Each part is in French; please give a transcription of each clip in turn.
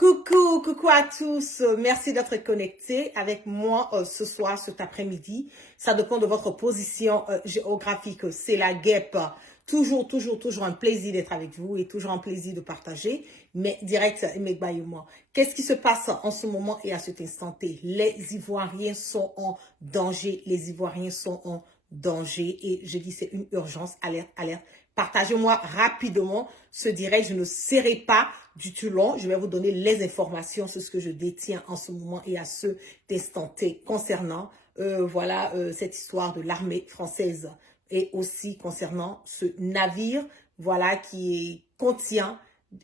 Coucou à tous. Merci d'être connectés avec moi ce soir, cet après-midi. Ça dépend de votre position géographique. C'est la guêpe. Toujours un plaisir d'être avec vous et toujours un plaisir de partager mes directs et mes baillements. Qu'est-ce qui se passe en ce moment et à cet instant T? Les Ivoiriens sont en danger. Les Ivoiriens sont en danger. Et je dis c'est une urgence. Alerte, alerte. Partagez-moi rapidement ce direct. Je ne serai pas du tout long. Je vais vous donner les informations sur ce que je détiens en ce moment et à ce instant T concernant cette histoire de l'armée française et aussi concernant ce navire qui contient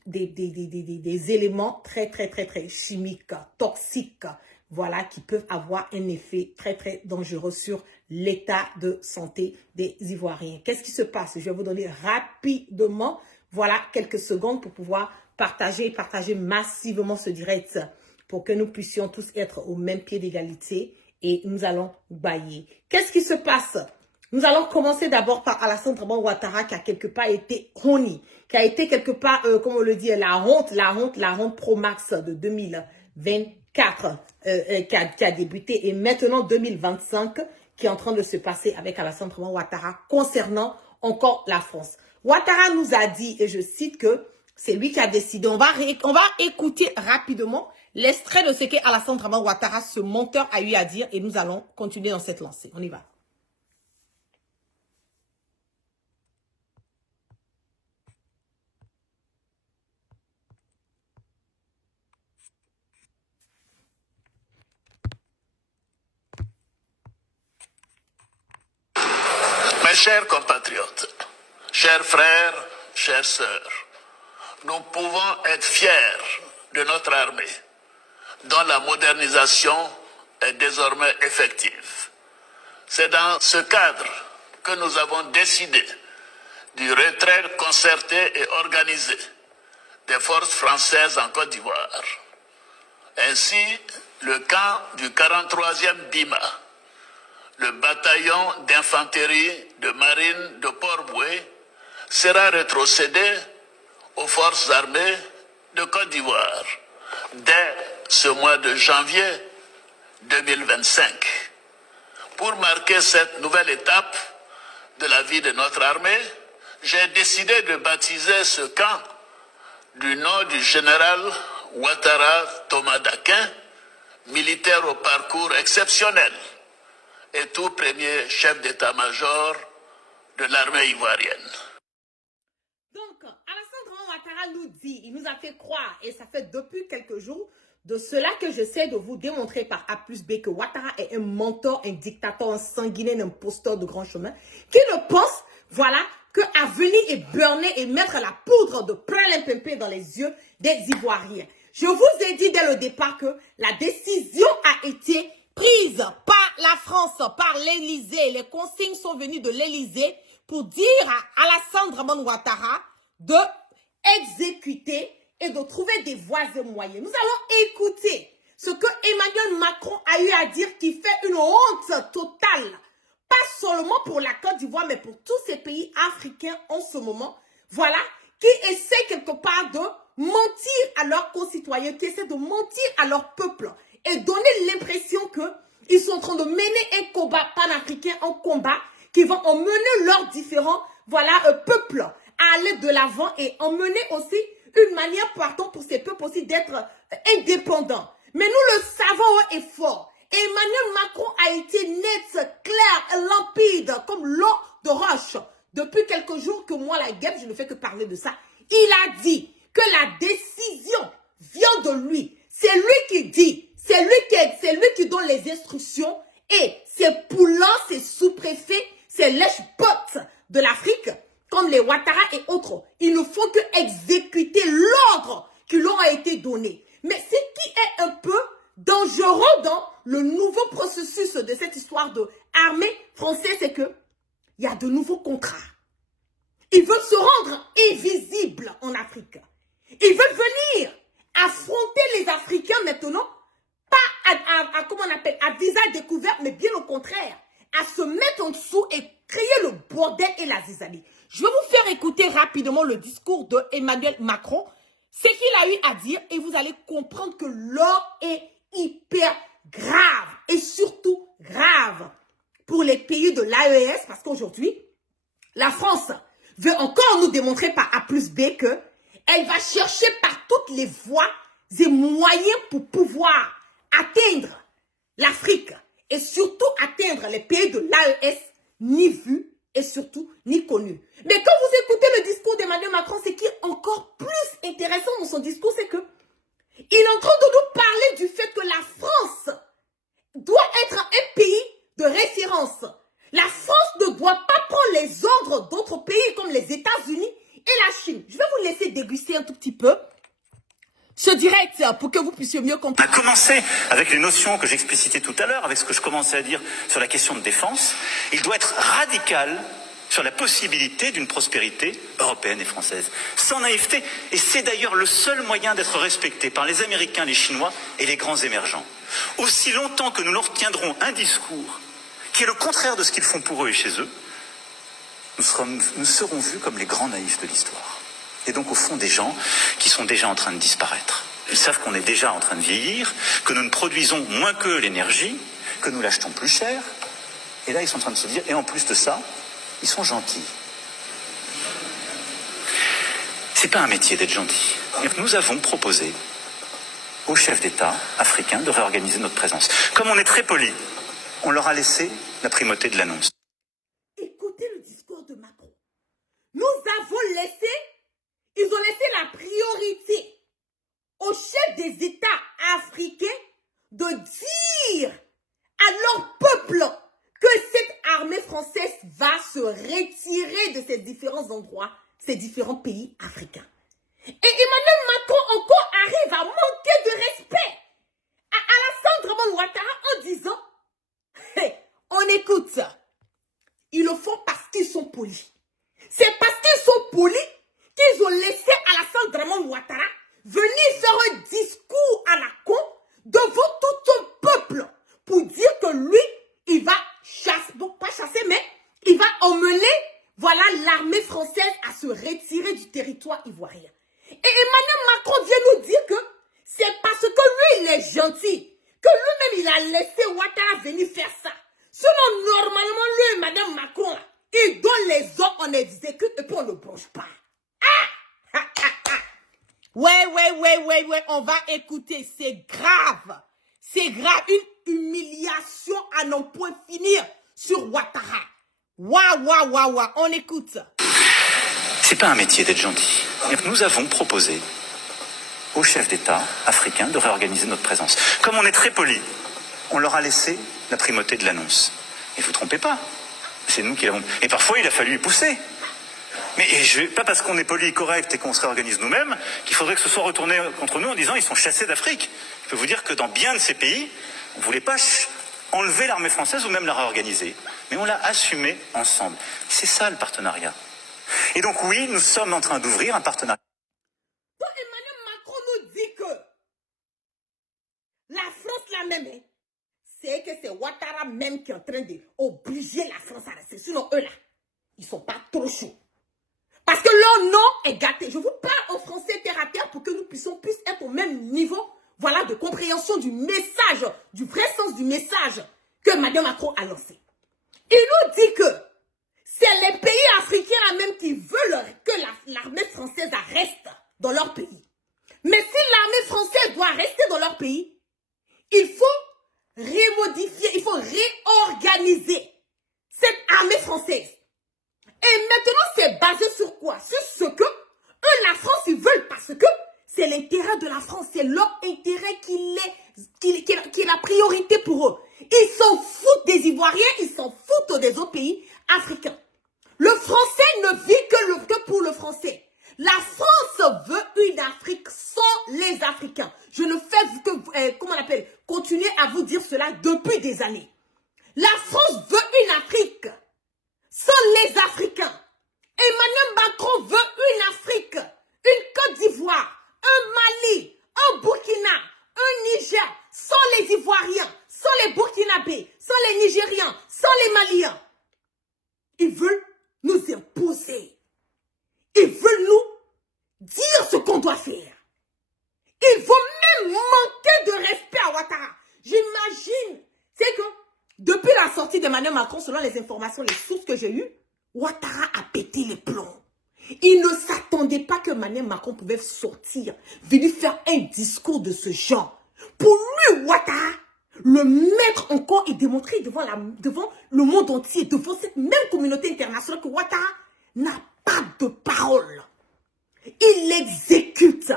des éléments très chimiques, toxiques, qui peuvent avoir un effet très dangereux sur l'état de santé des Ivoiriens. Qu'est-ce qui se passe? Je vais vous donner rapidement, quelques secondes pour pouvoir partager massivement ce direct pour que nous puissions tous être au même pied d'égalité et nous allons bailler. Qu'est-ce qui se passe? Nous allons commencer d'abord par Alassane Dramane Ouattara qui a quelque part été honey, qui a été quelque part, comme on le dit, la honte Pro Max de 2024 qui a débuté et maintenant 2025 qui est en train de se passer avec Alassane Dramane Ouattara concernant encore la France. Ouattara nous a dit, et je cite que c'est lui qui a décidé, on va écouter rapidement l'extrait de ce qu'Alassane Dramane Ouattara, ce menteur, a eu à dire et nous allons continuer dans cette lancée. On y va. Mes chers compatriotes, chers frères, chères sœurs, nous pouvons être fiers de notre armée, dont la modernisation est désormais effective. C'est dans ce cadre que nous avons décidé du retrait concerté et organisé des forces françaises en Côte d'Ivoire. Ainsi, le camp du 43e BIMA, le bataillon d'infanterie de marine de Port-Boué, sera rétrocédé aux forces armées de Côte d'Ivoire dès ce mois de janvier 2025. Pour marquer cette nouvelle étape de la vie de notre armée, j'ai décidé de baptiser ce camp du nom du général Ouattara Thomas Dakin, militaire au parcours exceptionnel et tout premier chef d'état-major de l'armée ivoirienne. Donc, Alassane Dramane Ouattara nous dit, il nous a fait croire, et ça fait depuis quelques jours, de cela que j'essaie de vous démontrer par A plus B que Ouattara est un menteur, un dictateur, un sanguinaire, un imposteur de grand chemin, qui ne pense, qu'à venir et burner et mettre la poudre de plein dans les yeux des Ivoiriens. Je vous ai dit dès le départ que la décision a été prise par la France, par l'Élysée. Les consignes sont venues de l'Élysée pour dire à Alassane Dramane Ouattara de exécuter et de trouver des voies et moyens. Nous allons écouter ce que Emmanuel Macron a eu à dire qui fait une honte totale. Pas seulement pour la Côte d'Ivoire, mais pour tous ces pays africains en ce moment. Qui essaient quelque part de mentir à leurs concitoyens, qui essaient de mentir à leur peuple et donner l'impression qu'ils sont en train de mener un combat panafricain, un combat qui va emmener leurs différents peuples à aller de l'avant et emmener aussi une manière pour ces peuples aussi d'être indépendants. Mais nous le savons et fort. Emmanuel Macron a été net, clair, limpide, comme l'eau de roche. Depuis quelques jours que moi, la guêpe, je ne fais que parler de ça. Il a dit que la décision vient de lui. C'est lui qui dit, c'est lui qui donne les instructions et ses poulains, ses sous-préfets, ses lèche-bottes de l'Afrique, comme les Ouattara et autres, ils ne font que exécuter l'ordre qui leur a été donné. Mais ce qui est un peu dangereux dans le nouveau processus de cette histoire de armée française, c'est que il y a de nouveaux contrats. Ils veulent se rendre invisibles en Afrique. Ils veulent venir affronter les Africains maintenant, pas à visage découvert, mais bien au contraire, à se mettre en dessous et créer le bordel et la zizanie. Je vais vous faire écouter rapidement le discours de Emmanuel Macron. ce qu'il a eu à dire et vous allez comprendre que l'or est hyper grave et surtout grave pour les pays de l'AES parce qu'aujourd'hui, la France veut encore nous démontrer par A plus B que elle va chercher par toutes les voies et moyens pour pouvoir atteindre l'Afrique et surtout atteindre les pays de l'AES ni vus et surtout ni connus. Mais quand vous écoutez le discours d'Emmanuel Macron, ce qui est encore plus intéressant dans son discours, c'est que il est en train de nous parler du fait que la France doit être un pays de référence. La France ne doit pas prendre les ordres d'autres pays comme les États-Unis et la Chine. Je vais vous laisser déguster un tout petit peu ce direct pour que vous puissiez mieux comprendre. On a commencé avec les notions que j'explicitais tout à l'heure, avec ce que je commençais à dire sur la question de défense. Il doit être radical sur la possibilité d'une prospérité européenne et française, sans naïveté. Et c'est d'ailleurs le seul moyen d'être respecté par les Américains, les Chinois et les grands émergents. Aussi longtemps que nous leur tiendrons un discours qui est le contraire de ce qu'ils font pour eux et chez eux, nous serons vus comme les grands naïfs de l'histoire. Et donc au fond des gens qui sont déjà en train de disparaître. Ils savent qu'on est déjà en train de vieillir, que nous ne produisons moins qu'eux l'énergie, que nous l'achetons plus cher. Et là ils sont en train de se dire, et en plus de ça, ils sont gentils. C'est pas un métier d'être gentil. Nous avons proposé aux chefs d'État africains de réorganiser notre présence. Comme on est très poli, on leur a laissé la primauté de l'annonce. Écoutez le discours de Macron. Ils ont laissé la priorité aux chefs des États africains de dire à leur peuple que cette armée française va se retirer de ces différents endroits, ces différents pays africains. Et Emmanuel Macron encore arrive à manquer de respect à Alassane Draman Ouattara en disant hey, on écoute ça. Ils le font parce qu'ils sont polis. C'est parce qu'ils sont polis qu'ils ont laissé Alassane Draman Ouattara venir faire un discours à la con devant tout son peuple pour dire que lui, il va chasser, bon, pas chasser, mais il va emmener, voilà, l'armée française à se retirer du territoire ivoirien. Et Emmanuel Macron vient nous dire que c'est parce que lui, il est gentil, que lui-même, il a laissé Ouattara venir faire ça. Sinon, normalement, lui, Madame Macron, il donne les ordres, on exécute et puis on ne bronche pas. Ouais, on va écouter, c'est grave. C'est grave, une humiliation à n'en point finir sur Ouattara. Waouh, on écoute. C'est pas un métier d'être gentil. Nous avons proposé aux chefs d'État africains de réorganiser notre présence. Comme on est très poli, on leur a laissé la primauté de l'annonce. Et vous ne trompez pas, c'est nous qui l'avons... Et parfois, il a fallu y pousser. Mais pas parce qu'on est poli et correct et qu'on se réorganise nous-mêmes qu'il faudrait que ce soit retourné contre nous en disant ils sont chassés d'Afrique. Je peux vous dire que dans bien de ces pays, on ne voulait pas enlever l'armée française ou même la réorganiser. Mais on l'a assumé ensemble. C'est ça le partenariat. Et donc oui, nous sommes en train d'ouvrir un partenariat. Donc Emmanuel Macron nous dit que la France la même, c'est que c'est Ouattara même qui est en train d'obliger la France à rester. Sinon eux là, ils ne sont pas trop chauds. Parce que leur nom est gâté. Je vous parle en français terre à terre pour que nous puissions être au même niveau, voilà, de compréhension du message, du vrai sens du message que Emmanuel Macron a lancé. Il nous dit que c'est les pays africains même qui veulent que l'armée française reste dans leur pays. Mais si l'armée française doit rester dans leur pays, il faut remodifier, il faut réorganiser cette armée française. Et maintenant, c'est basé sur quoi? Sur ce que eux, la France, ils veulent parce que c'est l'intérêt de la France. C'est leur intérêt qui est la priorité pour eux. Ils s'en foutent des Ivoiriens, ils s'en foutent des autres pays africains. Le français ne vit que pour le français. La France veut une Afrique sans les Africains. Je ne fais que, continuer à vous dire cela depuis des années. La France veut une Afrique sans les Africains. Emmanuel Macron veut une Afrique, une Côte d'Ivoire, un Mali, un Burkina, un Niger, sans les Ivoiriens, sans les Burkinabés, sans les Nigériens, sans les Maliens. Ils veulent nous imposer. Ils veulent nous dire ce qu'on doit faire. Ouattara. J'imagine. C'est que depuis la sortie d'Emmanuel Macron, selon les informations, les sources que j'ai eues, Ouattara a pété les plombs. Il ne s'attendait pas que Emmanuel Macron pouvait sortir, venir faire un discours de ce genre. Pour lui, Ouattara, le mettre encore et démontrer devant le monde entier, devant cette même communauté internationale que Ouattara n'a pas de parole. Il exécute.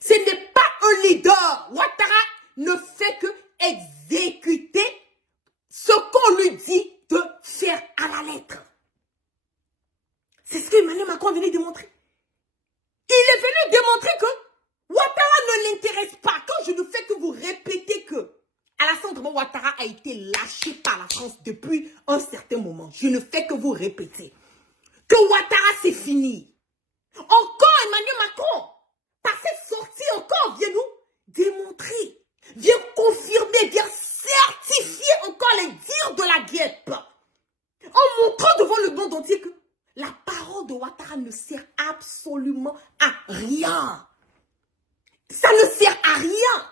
Ce n'est pas un leader. Ouattara ne fait que exécuter ce qu'on lui dit de faire à la lettre. C'est ce que Emmanuel Macron venait démontrer. Il est venu démontrer que Ouattara ne l'intéresse pas. Quand je ne fais que vous répéter que Alassane Ouattara a été lâché par la France depuis un certain moment. Je ne fais que vous répéter que Ouattara c'est fini. Encore Emmanuel Macron, par cette sortie encore, vient nous démontrer, vient confirmer, vient certifier encore les dires de la guêpe. En montrant devant le monde entier que la parole de Ouattara ne sert absolument à rien. Ça ne sert à rien.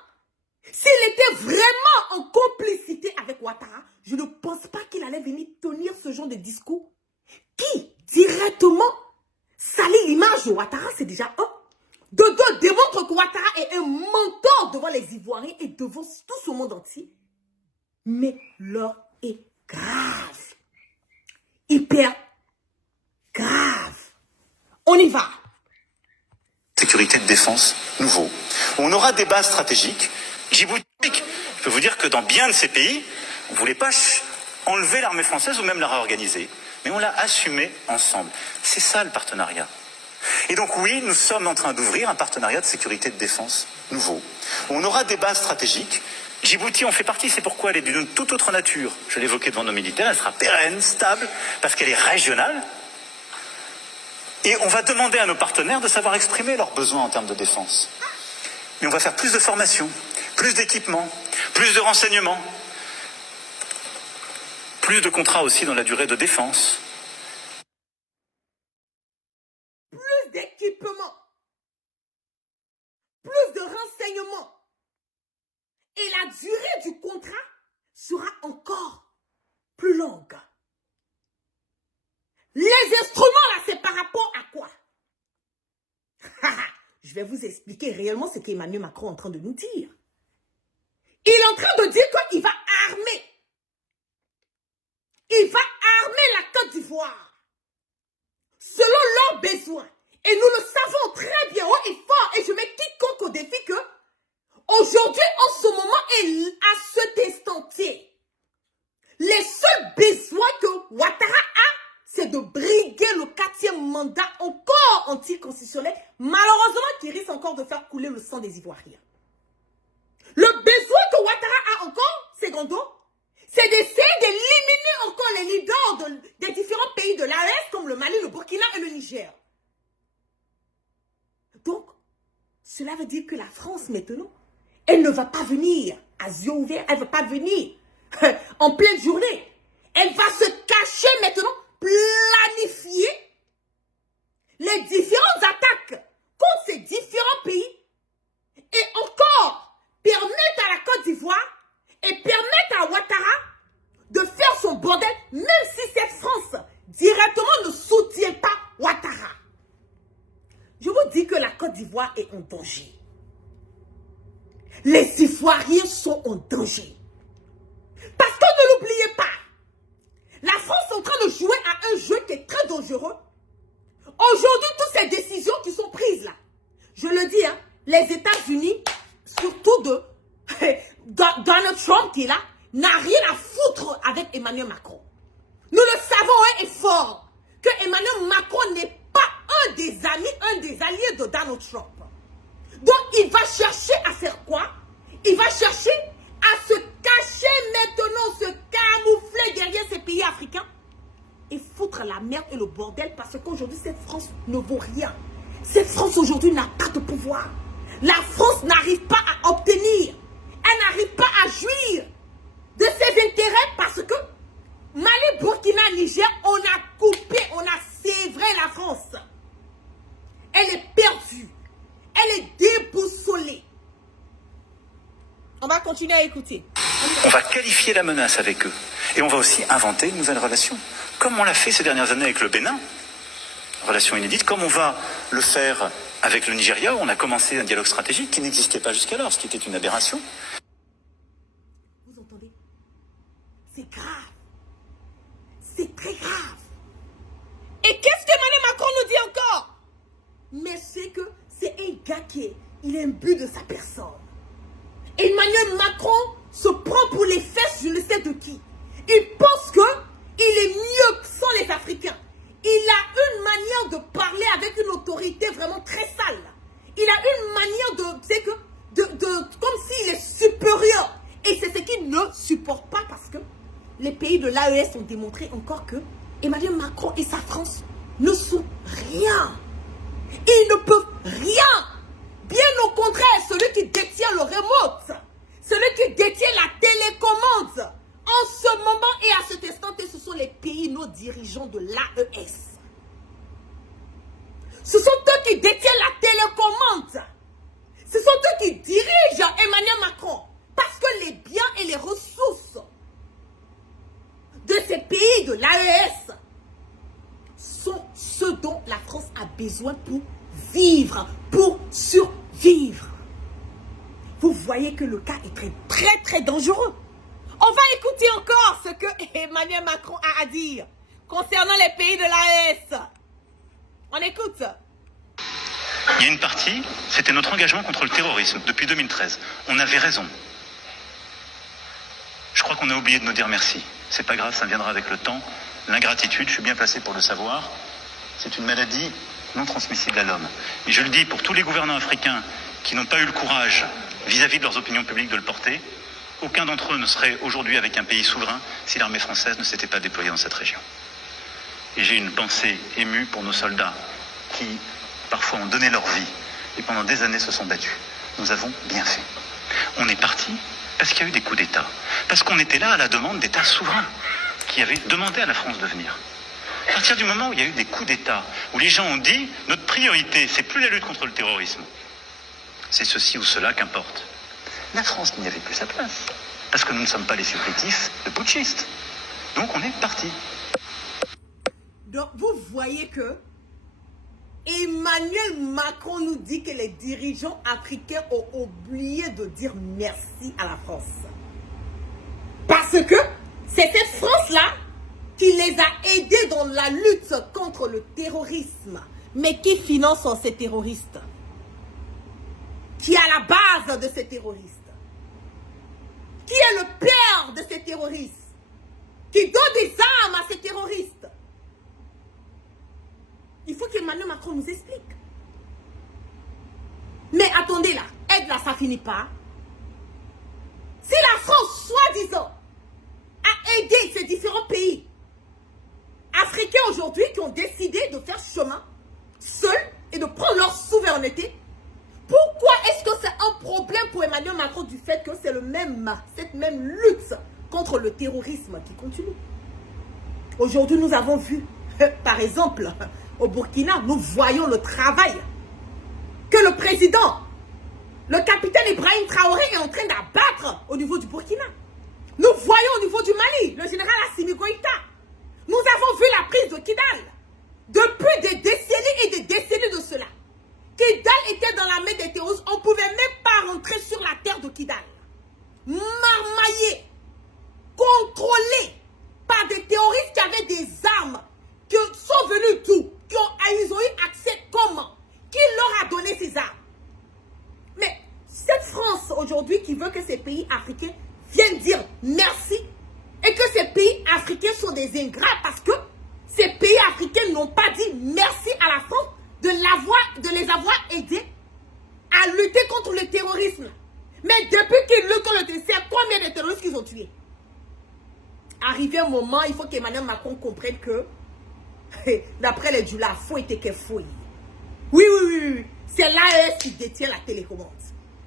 S'il était vraiment en complicité avec Ouattara, je ne pense pas qu'il allait venir tenir ce genre de discours qui, directement, salit l'image de Ouattara, c'est déjà un. De deux, démontre que Ouattara est un mentor devant les Ivoiriens et devant tout ce monde entier. Mais l'heure est grave. Hyper grave. On y va. Sécurité de défense nouveau. On aura des bases stratégiques. Djibouti, je peux vous dire que dans bien de ces pays, on ne voulait pas enlever l'armée française ou même la réorganiser. Mais on l'a assumé ensemble. C'est ça le partenariat. Et donc oui, nous sommes en train d'ouvrir un partenariat de sécurité de défense nouveau. On aura des bases stratégiques. Djibouti en fait partie, c'est pourquoi elle est d'une toute autre nature. Je l'évoquais devant nos militaires, elle sera pérenne, stable, parce qu'elle est régionale. Et on va demander à nos partenaires de savoir exprimer leurs besoins en termes de défense. Mais on va faire plus de formation, plus d'équipements, plus de renseignements, plus de contrats aussi dans la durée de défense. Plus d'équipements, plus de renseignements. Et la durée du contrat sera encore plus longue. Les instruments là, c'est par rapport à quoi? Je vais vous expliquer réellement ce qu'Emmanuel Macron est en train de nous dire. Il est en train de dire qu'il va armer. Il va armer la Côte d'Ivoire selon leurs besoins. Et nous le savons très bien, haut et fort. Et je mets quiconque au défi que aujourd'hui, en ce moment et à cet instant-ci, les seuls besoins que Ouattara a, c'est de briguer le 4e mandat encore anticonstitutionnel, malheureusement qui risque encore de faire couler le sang des Ivoiriens. Le besoin que Ouattara a encore, secondo, c'est d'essayer d'éliminer encore les leaders des différents pays de l'AES comme le Mali, le Burkina et le Niger. Donc, cela veut dire que la France maintenant, elle ne va pas venir à yeux ouverts, elle ne va pas venir en pleine journée. Elle va se cacher maintenant, planifier les différentes attaques contre ces différents pays et encore permettre à la Côte d'Ivoire et permettre à Ouattara de faire son bordel, même si cette France directement ne soutient pas Ouattara. Je vous dis que la Côte d'Ivoire est en danger. Les Ivoiriens sont en danger. Parce que ne l'oubliez pas, la France est en train de jouer à un jeu qui est très dangereux. Aujourd'hui, toutes ces décisions qui sont prises là, je le dis, hein, les États-Unis, surtout de Donald Trump qui est là, n'a rien à foutre avec Emmanuel Macron. Nous le savons hein, et fort que Emmanuel Macron n'est pas un des amis, un des alliés de Donald Trump. Donc il va chercher à faire quoi? Il va chercher à se cacher maintenant, se camoufler derrière ces pays africains et foutre la merde et le bordel parce qu'aujourd'hui cette France ne vaut rien. Cette France aujourd'hui n'a pas de pouvoir. La France n'arrive pas à obtenir, elle n'arrive pas à jouir de ses intérêts parce que Mali, Burkina, Niger, on a coupé, on a sévré la France. Elle est perdue, elle est déboussolée. On va continuer. continuer à écouter. On va qualifier la menace avec eux. Et on va aussi inventer une nouvelle relation. Comme on l'a fait ces dernières années avec le Bénin. Relation inédite. Comme on va le faire avec le Nigeria, où on a commencé un dialogue stratégique qui n'existait pas jusqu'alors, ce qui était une aberration. Vous entendez? C'est grave. C'est très grave. Et qu'est-ce qu'Emmanuel Macron nous dit encore? Mais c'est que c'est un gars qui est, il est imbu de sa personne. Emmanuel Macron se prend pour les fesses, je ne sais de qui. Il pense que il est mieux que sans les Africains. Il a une manière de parler avec une autorité vraiment très sale. Il a une manière comme s'il est supérieur. Et c'est ce qu'il ne supporte pas parce que les pays de l'AES ont démontré encore que Emmanuel Macron et sa France ne sont rien. Ils ne peuvent rien. Bien au contraire, celui qui détient le remote, celui qui détient la télécommande, en ce moment et à cet instant, ce sont les pays, nos dirigeants de l'AES. Ce sont eux qui détiennent la télécommande. Ce sont eux qui dirigent Emmanuel Macron. Parce que les biens et les ressources de ces pays de l'AES sont ceux dont la France a besoin pour vivre, pour survivre. Vous voyez que le cas est très, très, très dangereux. On va écouter encore ce que Emmanuel Macron a à dire concernant les pays de l'AES. On écoute. Il y a une partie, c'était notre engagement contre le terrorisme depuis 2013. On avait raison. Je crois qu'on a oublié de nous dire merci. C'est pas grave, ça viendra avec le temps. L'ingratitude, je suis bien placé pour le savoir, c'est une maladie non transmissible à l'homme. Et je le dis pour tous les gouvernants africains qui n'ont pas eu le courage vis-à-vis de leurs opinions publiques de le porter, aucun d'entre eux ne serait aujourd'hui avec un pays souverain si l'armée française ne s'était pas déployée dans cette région. Et j'ai une pensée émue pour nos soldats qui, parfois, ont donné leur vie et pendant des années se sont battus. Nous avons bien fait. On est parti parce qu'il y a eu des coups d'État. Parce qu'on était là à la demande d'États souverains qui avaient demandé à la France de venir. À partir du moment où il y a eu des coups d'État, où les gens ont dit « notre priorité, c'est plus la lutte contre le terrorisme, c'est ceci ou cela qu'importe », la France n'y avait plus sa place. Parce que nous ne sommes pas les supplétifs de putschistes. Donc on est parti. Donc vous voyez que Emmanuel Macron nous dit que les dirigeants africains ont oublié de dire merci à la France. Parce que c'est cette France-là qui les a aidés dans la lutte contre le terrorisme. Mais qui finance ces terroristes? Qui est à la base de ces terroristes? Qui est le père de ces terroristes? Qui donne des armes à ces terroristes? Il faut qu'Emmanuel Macron nous explique. Mais attendez là, aide là, ça finit pas. Si la France, soi-disant, a aidé ces différents pays africains aujourd'hui qui ont décidé de faire chemin seuls et de prendre leur souveraineté, pourquoi est-ce que c'est un problème pour Emmanuel Macron du fait que c'est cette même lutte contre le terrorisme qui continue? Aujourd'hui, nous avons vu, par exemple, au Burkina, nous voyons le travail que le président, le capitaine Ibrahim Traoré est en train d'abattre au niveau du Burkina. Nous voyons au niveau du Mali, le général Assimi Goïta. Nous avons vu la prise de Kidal. Depuis des décennies et des décennies de cela, Kidal était dans la main des terroristes. On ne pouvait même pas rentrer sur la terre de Kidal. Marmaillé, contrôlé par des terroristes qui avaient des armes, qui sont venus d'où? Ils ont eu accès comment? Qui leur a donné ces armes? Mais cette France aujourd'hui qui veut que ces pays africains viennent dire merci et que ces pays africains sont des ingrats parce que ces pays africains n'ont pas dit merci à la France de les avoir aidés à lutter contre le terrorisme. Mais depuis qu'ils luttent contre le terrorisme, c'est combien de terroristes qu'ils ont tués? Arrivé un moment, il faut qu'Emmanuel Macron comprenne que d'après les Djoula, faut était qu'elle fouille. Oui. C'est l'AES qui détient la télécommande.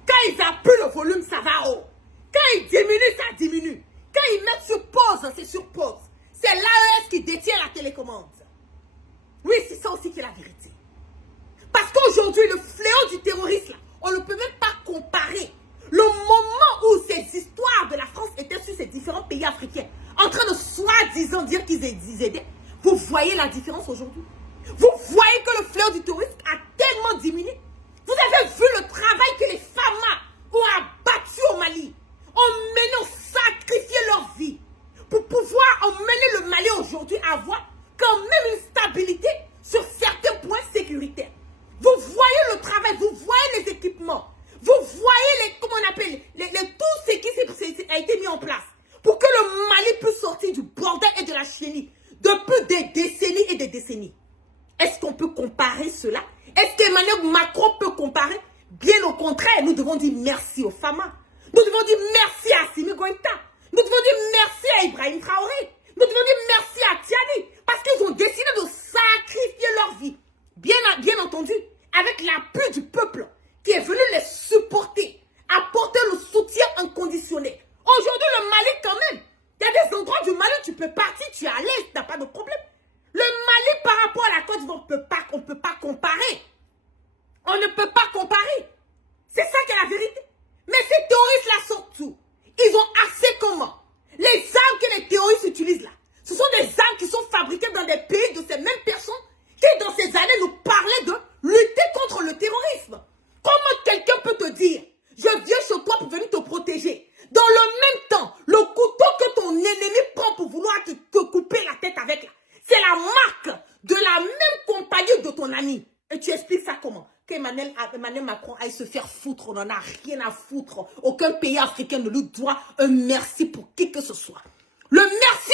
Quand ils appuient le volume, ça va haut. Quand ils diminuent, ça diminue. Quand ils mettent sur pause, c'est sur pause. C'est l'AES qui détient la télécommande. Oui, c'est ça aussi qui est la vérité. Parce qu'aujourd'hui, le fléau du terrorisme, on ne peut même pas comparer le moment où ces soi-disant dire qu'ils aidaient, vous voyez la différence aujourd'hui? Vous voyez que le fleur du terrorisme a tellement diminué? Vous avez vu le travail que les FAMA ont abattu au Mali, ont mené, ont sacrifié leur vie pour pouvoir emmener le Mali aujourd'hui à avoir quand même une stabilité sur certains points sécuritaires. Vous voyez le travail, vous voyez les équipements, vous voyez les, comment on appelle, tout ce qui a été mis en place pour que le Mali puisse sortir du bordel et de la chenille depuis des décennies et des décennies. Est-ce qu'on peut comparer cela? Est-ce qu'Emmanuel Macron peut comparer? Bien au contraire, nous devons dire merci aux FAMA. Nous devons dire merci à Assimi Goïta. Nous devons dire merci à Ibrahim Traoré. Nous devons dire merci à Tiani. Parce qu'ils ont décidé de sacrifier leur vie. Bien entendu, avec l'appui du peuple qui est venu les supporter, apporter le soutien inconditionnel. Aujourd'hui, le Mali quand même, il y a des endroits du Mali où tu peux partir, tu es à l'aise, tu n'as pas de problème. Le Mali par rapport à la Côte d'Ivoire, on ne peut pas comparer. On ne peut pas comparer. C'est ça qui est la vérité. Mais ces terroristes-là sortent tout. Ils ont assez comment? Les armes que les terroristes utilisent là, ce sont des armes qui sont fabriquées dans des pays de ces mêmes personnes qui dans ces années nous parlaient de lutter contre le terrorisme. Comment quelqu'un peut te dire, je viens chez toi pour venir te protéger? Dans le même temps, le couteau que ton ennemi prend pour vouloir te couper la tête avec là, c'est la marque de la même compagnie de ton ami. Et tu expliques ça comment? Qu'Emmanuel Macron aille se faire foutre, on n'en a rien à foutre. Aucun pays africain ne lui doit un merci pour qui que ce soit. Le merci,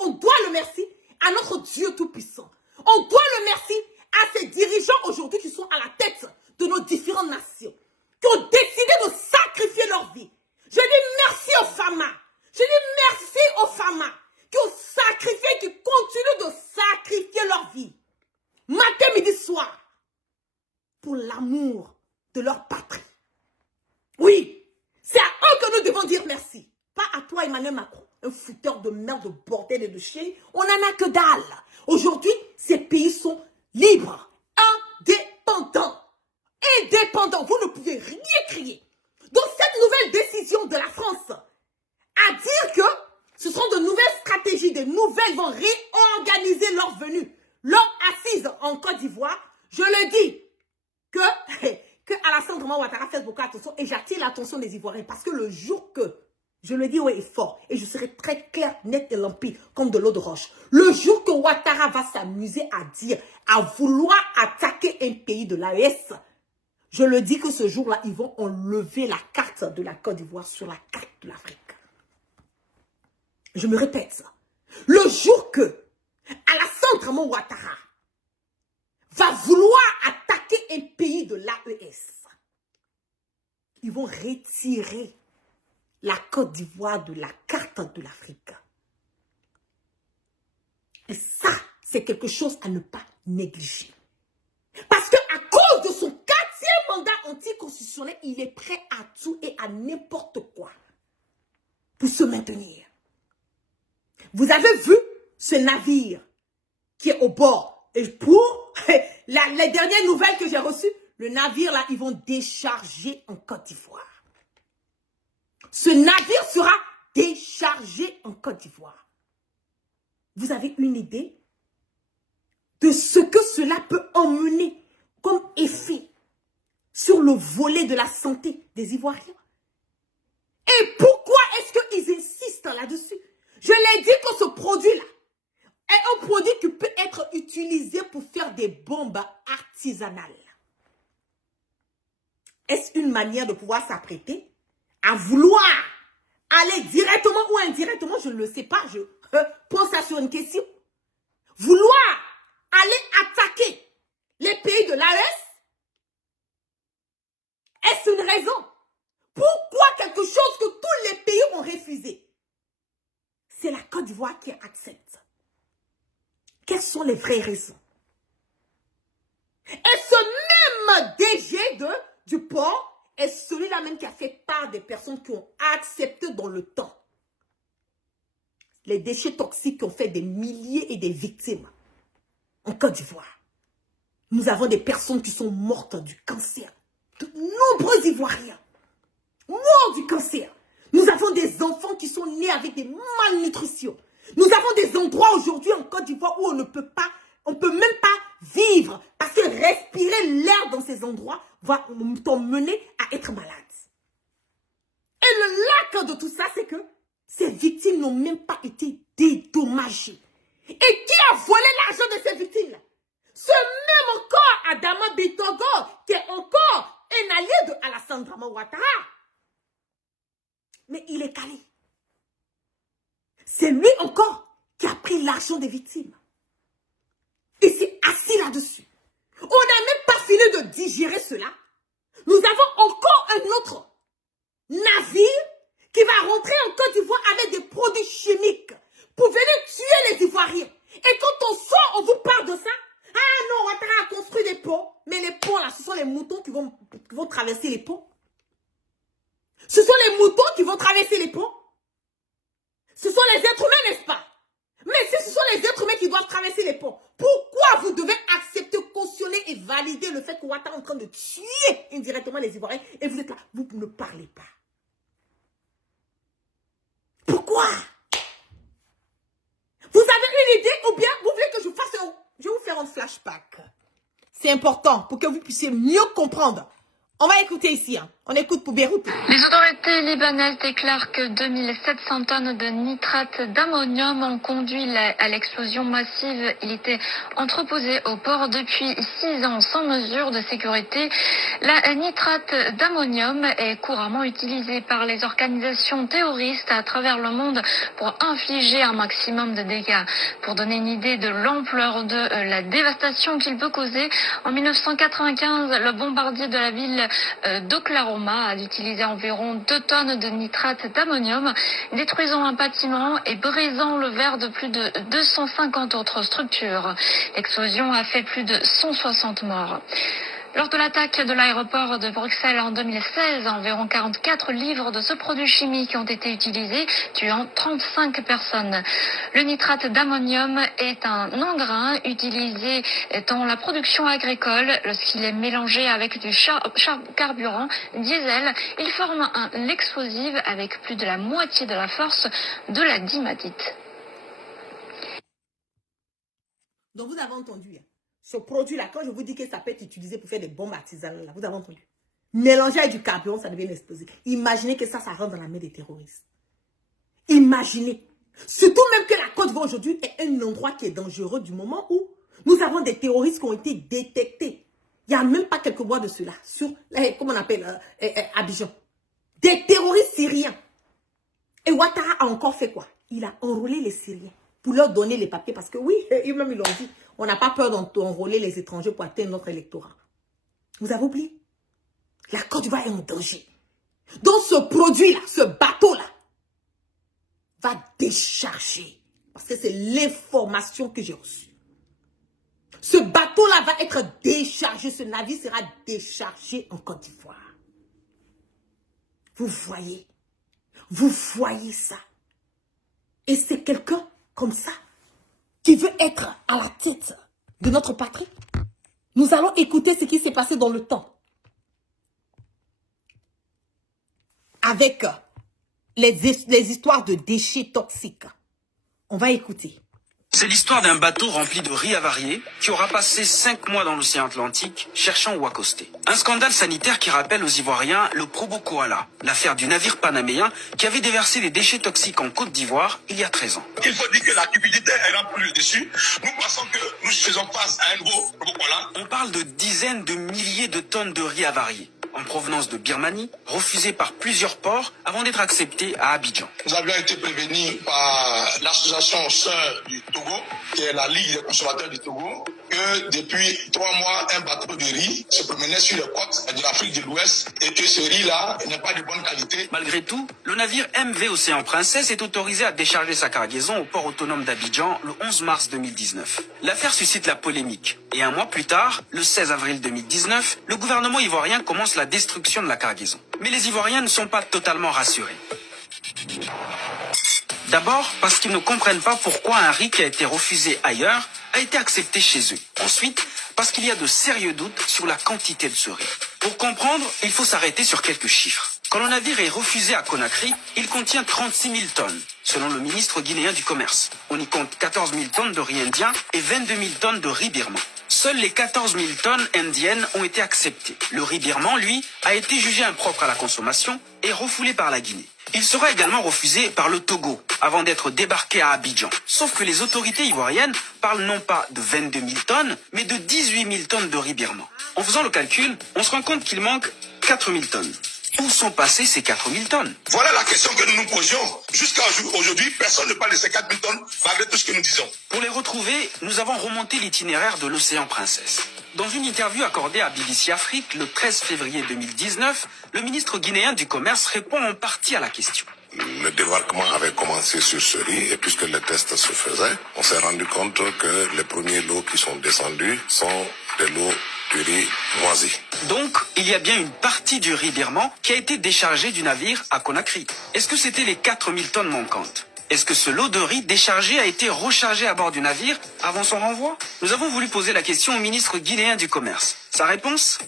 on doit le merci à notre Dieu Tout-Puissant. On doit le merci à ces dirigeants aujourd'hui qui sont à la tête de nos différentes nations, qui ont décidé de sacrifier leur vie. Je dis merci aux FAMA. Je dis merci aux FAMA qui ont sacrifié, qui continuent de sacrifier leur vie. Matin, midi, soir. Pour l'amour de leur patrie. Oui, c'est à eux que nous devons dire merci. Pas à toi, Emmanuel Macron, un fouteur de merde, de bordel et de chien. On n'en a que dalle. Aujourd'hui, ces pays sont libres, indépendants. Indépendants, vous ne pouvez rien crier. Donc cette nouvelle décision de la France à dire que ce sont de nouvelles stratégies, de nouvelles vont réorganiser leur venue, leur assise en Côte d'Ivoire, je le dis, que Alassane Ouattara fasse beaucoup attention et j'attire l'attention des Ivoiriens parce que le jour que, je le dis ouais, est fort et je serai très clair, net et limpide comme de l'eau de roche, le jour que Ouattara va s'amuser à dire, à vouloir attaquer un pays de l'AES, je le dis que ce jour-là, ils vont enlever la carte de la Côte d'Ivoire sur la carte de l'Afrique. Je me répète ça. Le jour que Alassane Ouattara va vouloir attaquer un pays de l'AES, ils vont retirer la Côte d'Ivoire de la carte de l'Afrique. Et ça, c'est quelque chose à ne pas négliger. Parce qu'à cause de son 4e mandat anticonstitutionnel, il est prêt à tout et à n'importe quoi pour se maintenir. Vous avez vu ce navire qui est au bord. Et pour les dernières nouvelles que j'ai reçues, le navire là, ils vont décharger en Côte d'Ivoire. Ce navire sera déchargé en Côte d'Ivoire. Vous avez une idée de ce que cela peut emmener comme effet sur le volet de la santé des Ivoiriens? Et pourquoi est-ce qu'ils insistent là-dessus? Je l'ai dit que ce produit-là est un produit qui peut être utilisé pour faire des bombes artisanales. Est-ce une manière de pouvoir s'apprêter à vouloir aller directement ou indirectement, je ne le sais pas, je pose ça sur une question, vouloir aller attaquer les pays de l'AES? Est-ce une raison? Pourquoi quelque chose que tous les pays ont refusé? C'est la Côte d'Ivoire qui accepte. Quelles sont les vraies raisons? Et ce même DG du port est celui-là même qui a fait part des personnes qui ont accepté dans le temps les déchets toxiques qui ont fait des milliers et des victimes en Côte d'Ivoire. Nous avons des personnes qui sont mortes du cancer. De nombreux Ivoiriens morts du cancer. Nous avons des enfants qui sont nés avec des malnutritions. Nous avons des endroits aujourd'hui en Côte d'Ivoire où on ne peut pas, on peut même pas vivre parce que respirer l'air dans ces endroits va t'emmener à être malade. Et le lac de tout ça, c'est que ces victimes n'ont même pas été dédommagées. Et qui a volé l'argent de ces victimes-là? Ce même encore Adama Bitogo, qui est encore un allié de Alassane Ouattara. Mais il est calé. C'est lui encore qui a pris l'argent des victimes. Et s'est assis là-dessus. On n'a même pas fini de digérer cela. Nous avons encore un autre navire qui va rentrer en Côte d'Ivoire avec des produits chimiques pour venir tuer les Ivoiriens. Et quand on sort, on vous parle de ça. Ah non, Ouattara a construit des ponts. Mais les ponts là, ce sont les moutons qui vont traverser les ponts. Ce sont les moutons qui vont traverser les ponts. Ce sont les êtres humains, n'est-ce pas? Mais si ce sont les êtres humains qui doivent traverser les ponts, pourquoi vous devez accepter, cautionner et valider le fait que Ouattara est en train de tuer indirectement les Ivoiriens et vous êtes là, vous ne parlez pas? Pourquoi? Vous avez une idée ou bien vous voulez que je fasse un... Je vais vous faire un flashback. C'est important pour que vous puissiez mieux comprendre. On va écouter ici, hein. On écoute pour Beyrouth. Les autorités libanaises déclarent que 2700 tonnes de nitrate d'ammonium ont conduit à l'explosion massive. Il était entreposé au port depuis 6 ans sans mesure de sécurité. La nitrate d'ammonium est couramment utilisée par les organisations terroristes à travers le monde pour infliger un maximum de dégâts. Pour donner une idée de l'ampleur de la dévastation qu'il peut causer, en 1995, le bombardier de la ville d'Oklahoma a utilisé environ 2 tonnes de nitrate d'ammonium, détruisant un bâtiment et brisant le verre de plus de 250 autres structures. L'explosion a fait plus de 160 morts. Lors de l'attaque de l'aéroport de Bruxelles en 2016, environ 44 livres de ce produit chimique ont été utilisés, tuant 35 personnes. Le nitrate d'ammonium est un engrais utilisé dans la production agricole. Lorsqu'il est mélangé avec du carburant diesel, il forme un explosif avec plus de la moitié de la force de la dynamite. Donc vous avez entendu, hein? Ce produit-là, quand je vous dis que ça peut être utilisé pour faire des bombes artisanales, là, vous avez entendu. Mélanger avec du carburant, ça devient explosif. Imaginez que ça rentre dans la main des terroristes. Imaginez. Surtout même que la Côte d'Ivoire aujourd'hui est un endroit qui est dangereux du moment où nous avons des terroristes qui ont été détectés. Il n'y a même pas quelques mois de cela sur, comment on appelle, Abidjan. Des terroristes syriens. Et Ouattara a encore fait quoi? Il a enrôlé les Syriens pour leur donner les papiers parce que oui, eux-mêmes ils l'ont dit. On n'a pas peur d'enrôler les étrangers pour atteindre notre électorat. Vous avez oublié? La Côte d'Ivoire est en danger. Donc ce produit-là, ce bateau-là, va décharger. Parce que c'est l'information que j'ai reçue. Ce bateau-là va être déchargé. Ce navire sera déchargé en Côte d'Ivoire. Vous voyez? Vous voyez ça? Et c'est quelqu'un comme ça qui veut être à la tête de notre patrie. Nous allons écouter ce qui s'est passé dans le temps. Avec les histoires de déchets toxiques. On va écouter. C'est l'histoire d'un bateau rempli de riz avarié qui aura passé 5 mois dans l'océan Atlantique cherchant où accoster. Un scandale sanitaire qui rappelle aux Ivoiriens le Probo Koala, l'affaire du navire panaméen qui avait déversé des déchets toxiques en Côte d'Ivoire il y a 13 ans. Il faut dire que la cupidité est là plus dessus. Nous pensons que nous faisons face à un nouveau Probo Koala. On parle de dizaines de milliers de tonnes de riz avarié en provenance de Birmanie, refusé par plusieurs ports avant d'être accepté à Abidjan. Nous avions été prévenus par l'association sœur du Togo, qui est la Ligue des consommateurs du Togo, que depuis 3 mois, un bateau de riz se promenait sur les côtes de l'Afrique de l'Ouest et que ce riz-là n'est pas de bonne qualité. Malgré tout, le navire MV Océan Princesse est autorisé à décharger sa cargaison au port autonome d'Abidjan le 11 mars 2019. L'affaire suscite la polémique. Et un mois plus tard, le 16 avril 2019, le gouvernement ivoirien commence la destruction de la cargaison. Mais les Ivoiriens ne sont pas totalement rassurés. D'abord, parce qu'ils ne comprennent pas pourquoi un riz qui a été refusé ailleurs a été accepté chez eux. Ensuite, parce qu'il y a de sérieux doutes sur la quantité de ce riz. Pour comprendre, il faut s'arrêter sur quelques chiffres. Quand le navire est refusé à Conakry, il contient 36 000 tonnes. selon le ministre guinéen du Commerce. On y compte 14 000 tonnes de riz indien et 22 000 tonnes de riz birman. Seules les 14 000 tonnes indiennes ont été acceptées. Le riz birman, lui, a été jugé impropre à la consommation et refoulé par la Guinée. Il sera également refusé par le Togo avant d'être débarqué à Abidjan. Sauf que les autorités ivoiriennes parlent non pas de 22 000 tonnes, mais de 18 000 tonnes de riz birman. En faisant le calcul, on se rend compte qu'il manque 4 000 tonnes. Où sont passées ces 4 000 tonnes? Voilà la question que nous nous posions. Jusqu'à aujourd'hui, personne ne parle de ces 4 000 tonnes, malgré tout ce que nous disons. Pour les retrouver, nous avons remonté l'itinéraire de l'océan Princesse. Dans une interview accordée à BBC Afrique le 13 février 2019, le ministre guinéen du Commerce répond en partie à la question. Le débarquement avait commencé sur ce riz et puisque les tests se faisaient, on s'est rendu compte que les premiers lots qui sont descendus sont des lots du riz moisi. Donc, il y a bien une partie du riz birman qui a été déchargée du navire à Conakry. Est-ce que c'était les 4 000 tonnes manquantes? Est-ce que ce lot de riz déchargé a été rechargé à bord du navire avant son renvoi? Nous avons voulu poser la question au ministre guinéen du Commerce. Sa réponse?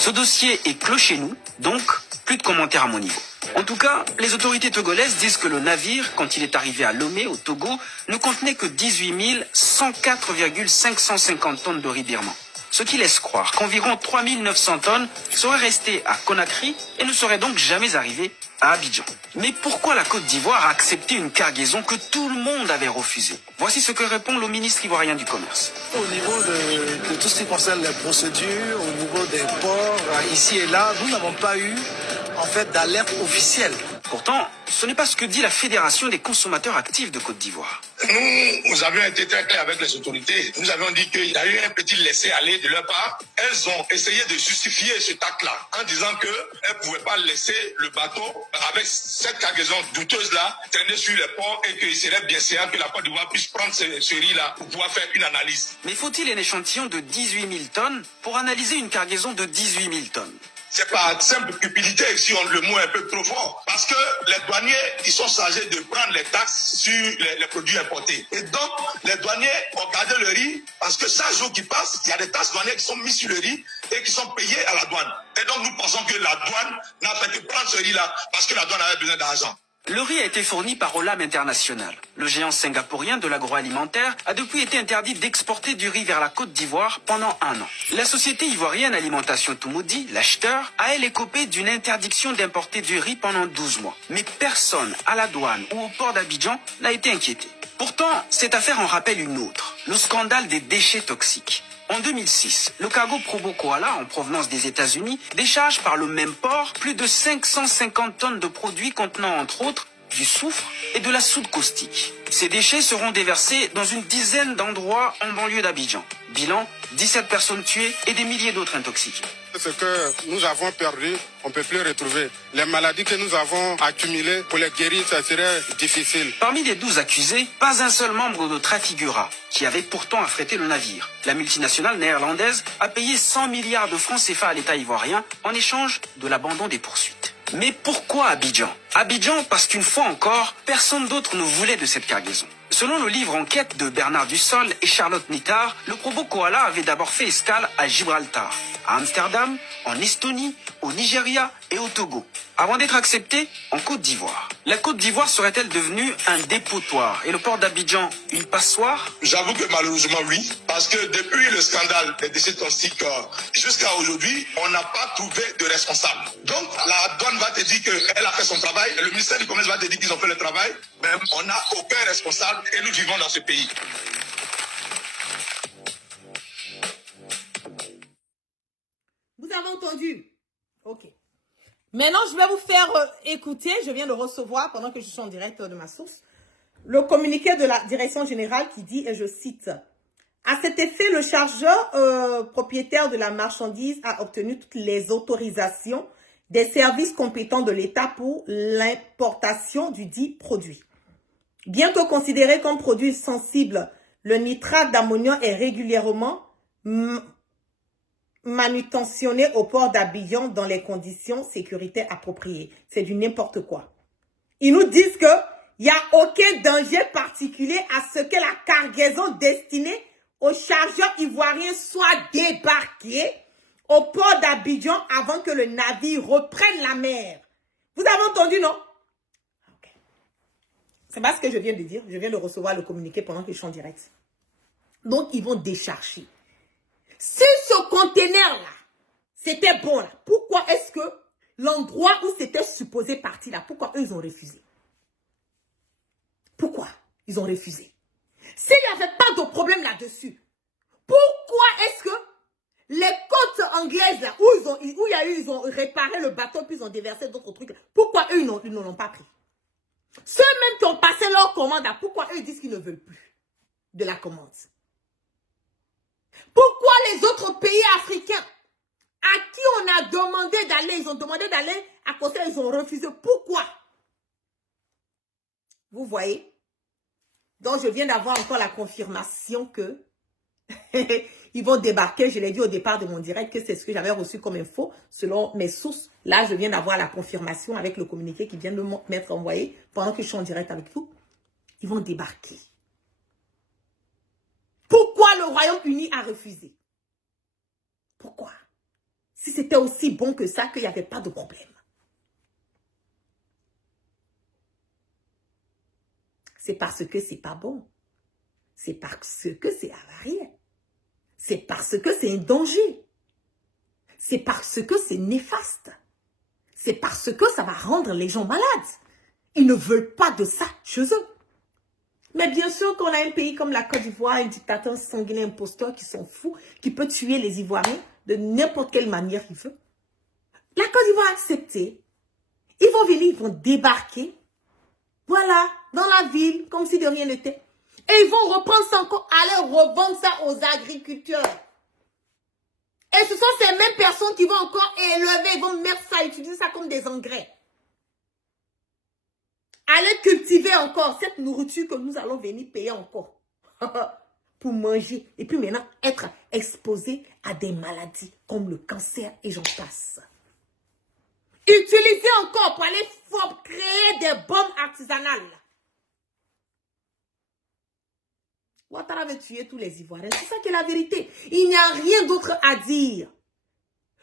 Ce dossier est clos chez nous, donc plus de commentaires à mon niveau. En tout cas, les autorités togolaises disent que le navire, quand il est arrivé à Lomé, au Togo, ne contenait que 18 104,550 tonnes de riz birman. Ce qui laisse croire qu'environ 3 900 tonnes seraient restées à Conakry et ne seraient donc jamais arrivées à Abidjan. Mais pourquoi la Côte d'Ivoire a accepté une cargaison que tout le monde avait refusée? Voici ce que répond le ministre ivoirien du Commerce. Au niveau de tout ce qui concerne les procédures, au niveau des ports, ici et là, nous n'avons pas eu en fait d'alerte officielle. Pourtant, ce n'est pas ce que dit la Fédération des consommateurs actifs de Côte d'Ivoire. Nous avions été très clairs avec les autorités. Nous avions dit qu'il y a eu un petit laisser-aller de leur part. Elles ont essayé de justifier ce acte-là en disant qu'elles ne pouvaient pas laisser le bateau avec cette cargaison douteuse-là traîner sur les ports et qu'il serait bien séant que la Côte d'Ivoire puisse prendre ce riz-là pour pouvoir faire une analyse. Mais faut-il un échantillon de 18 000 tonnes pour analyser une cargaison de 18 000 tonnes? C'est par simple cupidité, si on le mot est un peu trop fort. Parce que les douaniers, ils sont chargés de prendre les taxes sur les produits importés. Et donc, les douaniers ont gardé le riz parce que chaque jour qui passe, il y a des taxes douanières qui sont mises sur le riz et qui sont payées à la douane. Et donc, nous pensons que la douane n'a fait que prendre ce riz-là parce que la douane avait besoin d'argent. Le riz a été fourni par Olam International. Le géant singapourien de l'agroalimentaire a depuis été interdit d'exporter du riz vers la Côte d'Ivoire pendant 1 an. La société ivoirienne Alimentation Toumoudi, l'acheteur, a elle écopé d'une interdiction d'importer du riz pendant 12 mois. Mais personne à la douane ou au port d'Abidjan n'a été inquiété. Pourtant, cette affaire en rappelle une autre, le scandale des déchets toxiques. En 2006, le cargo Probo Koala, en provenance des États-Unis, décharge par le même port plus de 550 tonnes de produits contenant entre autres du soufre et de la soude caustique. Ces déchets seront déversés dans une dizaine d'endroits en banlieue d'Abidjan. Bilan, 17 personnes tuées et des milliers d'autres intoxiquées. Ce que nous avons perdu, on ne peut plus retrouver. Les maladies que nous avons accumulées, pour les guérir, ça serait difficile. Parmi les 12 accusés, pas un seul membre de Trafigura, qui avait pourtant affrété le navire. La multinationale néerlandaise a payé 100 milliards de francs CFA à l'État ivoirien en échange de l'abandon des poursuites. Mais pourquoi Abidjan? Abidjan parce qu'une fois encore, personne d'autre ne voulait de cette cargaison. Selon le livre Enquête de Bernard Dussol et Charlotte Nittard, le Probo Koala avait d'abord fait escale à Gibraltar, à Amsterdam, en Estonie, au Nigeria et au Togo, avant d'être accepté en Côte d'Ivoire. La Côte d'Ivoire serait-elle devenue un dépotoir et le port d'Abidjan une passoire? J'avoue que malheureusement oui, parce que depuis le scandale des déchets toxiques jusqu'à aujourd'hui, on n'a pas trouvé de responsable. Donc la douane va te dire qu'elle a fait son travail, le ministère du Commerce va te dire qu'ils ont fait le travail, mais on n'a aucun responsable et nous vivons dans ce pays. Vous avez entendu? Ok. Maintenant, je vais vous faire écouter, je viens de recevoir, pendant que je suis en direct de ma source, le communiqué de la direction générale qui dit, et je cite, « À cet effet, le chargeur propriétaire de la marchandise a obtenu toutes les autorisations des services compétents de l'État pour l'importation du dit produit. Bien que considéré comme produit sensible, le nitrate d'ammonium est régulièrement manutentionné au port d'Abidjan dans les conditions sécuritaires appropriées. » C'est du n'importe quoi. Ils nous disent qu'il n'y a aucun danger particulier à ce que la cargaison destinée aux chargeurs ivoiriens soit débarquée au port d'Abidjan avant que le navire reprenne la mer. Vous avez entendu, non? Okay. C'est pas ce que je viens de dire. Je viens de recevoir le communiqué pendant que je suis en direct. Donc, ils vont décharger. Si ce conteneur-là, c'était bon là, pourquoi est-ce que l'endroit où c'était supposé partir là, pourquoi eux, ils ont refusé? Pourquoi ils ont refusé? S'il n'y avait pas de problème là-dessus, pourquoi est-ce que les côtes anglaises là, ils ont réparé le bateau, puis ils ont déversé d'autres trucs, pourquoi eux, ils ne l'ont pas pris? Ceux-mêmes qui ont passé leur commande là, pourquoi eux, ils disent qu'ils ne veulent plus de la commande? Pourquoi les autres pays africains à qui on a demandé d'aller, ils ont demandé d'aller à côté, ils ont refusé? Pourquoi? Vous voyez? Donc, je viens d'avoir encore la confirmation que ils vont débarquer. Je l'ai dit au départ de mon direct que c'est ce que j'avais reçu comme info selon mes sources. Là, je viens d'avoir la confirmation avec le communiqué qui vient de m'être envoyé pendant que je suis en direct avec vous. Ils vont débarquer. Pourquoi le Royaume-Uni a refusé? Pourquoi? Si c'était aussi bon que ça, qu'il n'y avait pas de problème. C'est parce que c'est pas bon. C'est parce que c'est avarié. C'est parce que c'est un danger. C'est parce que c'est néfaste. C'est parce que ça va rendre les gens malades. Ils ne veulent pas de ça chez eux. Mais bien sûr qu'on a un pays comme la Côte d'Ivoire, un dictateur sanguinaire imposteur qui s'en fout, qui peut tuer les Ivoiriens de n'importe quelle manière il veut. La Côte d'Ivoire a accepté. Ils vont venir, ils vont débarquer. Voilà, dans la ville, comme si de rien n'était. Et ils vont reprendre ça encore, aller revendre ça aux agriculteurs. Et ce sont ces mêmes personnes qui vont encore élever, ils vont mettre ça, utiliser ça comme des engrais. Aller cultiver encore cette nourriture que nous allons venir payer encore. Pour manger. Et puis maintenant, être exposé à des maladies comme le cancer et j'en passe. Utiliser encore pour aller créer des bombes artisanales. Ouattara veut tuer tous les Ivoiriens. C'est ça qui est la vérité. Il n'y a rien d'autre à dire.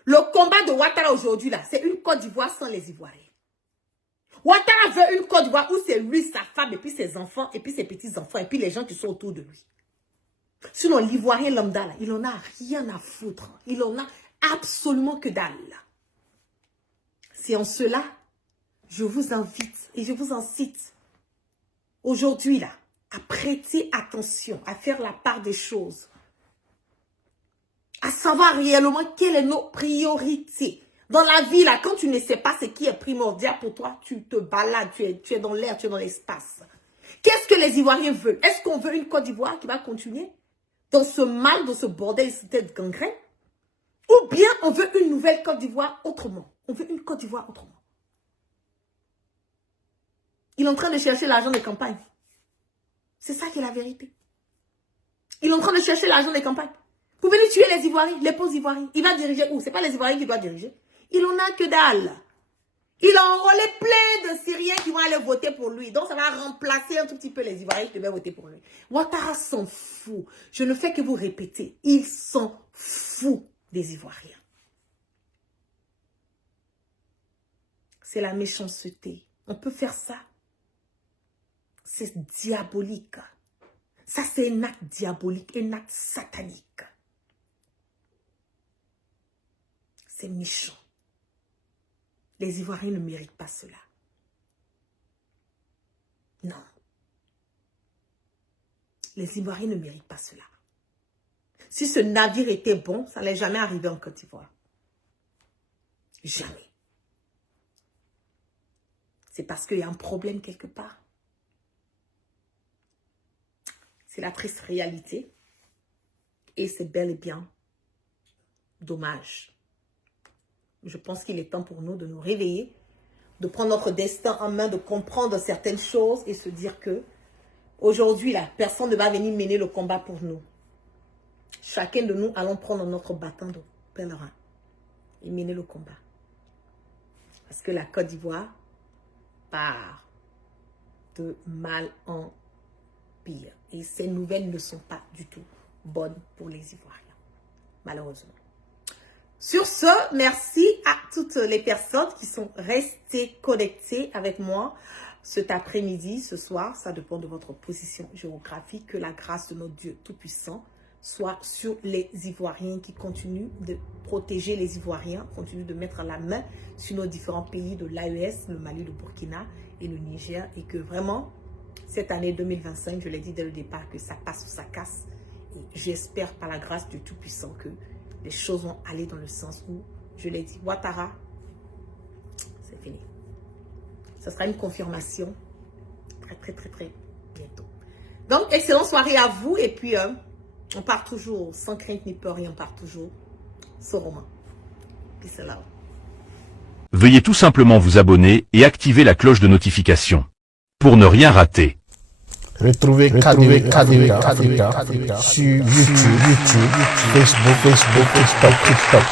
Le combat de Ouattara aujourd'hui, là, c'est une Côte d'Ivoire sans les Ivoiriens. Ouattara veut une Côte d'Ivoire où c'est lui, sa femme, et puis ses enfants, et puis ses petits-enfants, et puis les gens qui sont autour de lui. Sinon, l'Ivoirien lambda, là, il n'en a rien à foutre. Il n'en a absolument que dalle. C'est en cela, je vous invite et je vous incite aujourd'hui, là, à prêter attention, à faire la part des choses, à savoir réellement quelles sont nos priorités. Dans la vie, là, quand tu ne sais pas ce qui est primordial pour toi, tu te balades, tu es dans l'air, tu es dans l'espace. Qu'est-ce que les Ivoiriens veulent? Est-ce qu'on veut une Côte d'Ivoire qui va continuer dans ce mal, dans ce bordel, cette gangrène? Ou bien on veut une nouvelle Côte d'Ivoire autrement? On veut une Côte d'Ivoire autrement. Il est en train de chercher l'argent de campagne. C'est ça qui est la vérité. Il est en train de chercher l'argent des campagnes. Pour venir tuer les Ivoiriens, les pauvres Ivoiriens. Il va diriger où? Ce n'est pas les Ivoiriens qui doivent diriger. Il en a que dalle. Il a enrôlé plein de Syriens qui vont aller voter pour lui. Donc, ça va remplacer un tout petit peu les Ivoiriens qui devaient voter pour lui. Ouattara s'en fout. Je ne fais que vous répéter. Il s'en fout des Ivoiriens. C'est la méchanceté. On peut faire ça. C'est diabolique. Ça, c'est un acte diabolique, un acte satanique. C'est méchant. Les Ivoiriens ne méritent pas cela. Non. Les Ivoiriens ne méritent pas cela. Si ce navire était bon, ça n'allait jamais arriver en Côte d'Ivoire. Jamais. C'est parce qu'il y a un problème quelque part. C'est la triste réalité. Et c'est bel et bien dommage. Je pense qu'il est temps pour nous de nous réveiller, de prendre notre destin en main, de comprendre certaines choses et se dire que aujourd'hui, là, personne ne va venir mener le combat pour nous. Chacun de nous allons prendre notre bâton de pèlerin et mener le combat. Parce que la Côte d'Ivoire part de mal en pire. Et ces nouvelles ne sont pas du tout bonnes pour les Ivoiriens, malheureusement. Sur ce, merci à toutes les personnes qui sont restées connectées avec moi cet après-midi, ce soir, ça dépend de votre position géographique, que la grâce de notre Dieu Tout-Puissant soit sur les Ivoiriens qui continuent de protéger les Ivoiriens, continuent de mettre la main sur nos différents pays de l'AES, le Mali, le Burkina et le Niger, et que vraiment, cette année 2025, je l'ai dit dès le départ, que ça passe ou ça casse. Et j'espère par la grâce du Tout-Puissant que les choses vont aller dans le sens où, je l'ai dit, Ouattara, c'est fini. Ça sera une confirmation très bientôt. Donc, excellente soirée à vous. Et puis, on part toujours sans crainte ni peur et on part toujours sans roman. Peace and love. Veuillez tout simplement vous abonner et activer la cloche de notification pour ne rien rater. Retrouvez KDV Africa sur YouTube, Facebook, TikTok.